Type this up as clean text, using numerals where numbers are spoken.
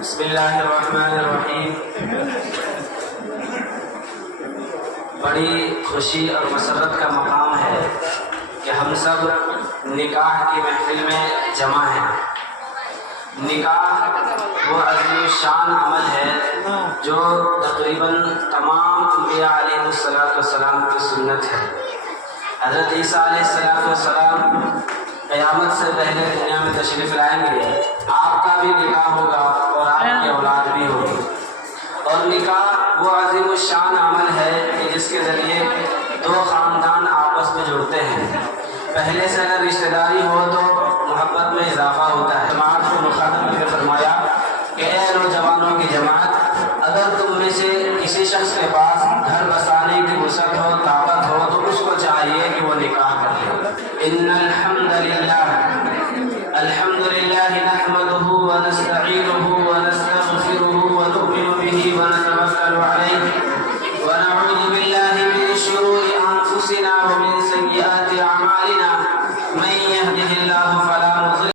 بسم اللہ الرحمن الرحیم۔ بڑی خوشی اور مسرت کا مقام ہے کہ ہم سب نکاح کی محفل میں جمع ہیں۔ نکاح وہ عظیم شان عمل ہے جو تقریباً تمام انبیاء علیہ السلام کی سنت ہے۔ حضرت عیسیٰ علیہ السلام قیامت سے پہلے دنیا میں تشریف لائیں گے، آپ کا بھی نکاح ہوگا اور آپ کی اولاد بھی ہوگی۔ اور نکاح وہ عظیم الشان عمل ہے کہ جس کے ذریعے دو خاندان آپس میں جڑتے ہیں۔ پہلے سے اگر رشتہ داری ہو تو محبت میں اضافہ ہوتا ہے۔ جماعت کو مخاطب کر کے فرمایا کہ اے نوجوانوں کی جماعت، اگر تم میں سے کسی شخص کے پاس گھر بسانے کی وسعت ہو، طاقت ہو، تو اس کو چاہیے کہ وہ نکاح کر لے۔ ان الحمد للہ نحمده ونستعینه ونستغفره ونؤمن به ونتوکل علیہ ونعوذ باللہ من شرور انفسنا ومن سیئات اعمالنا من یهده اللہ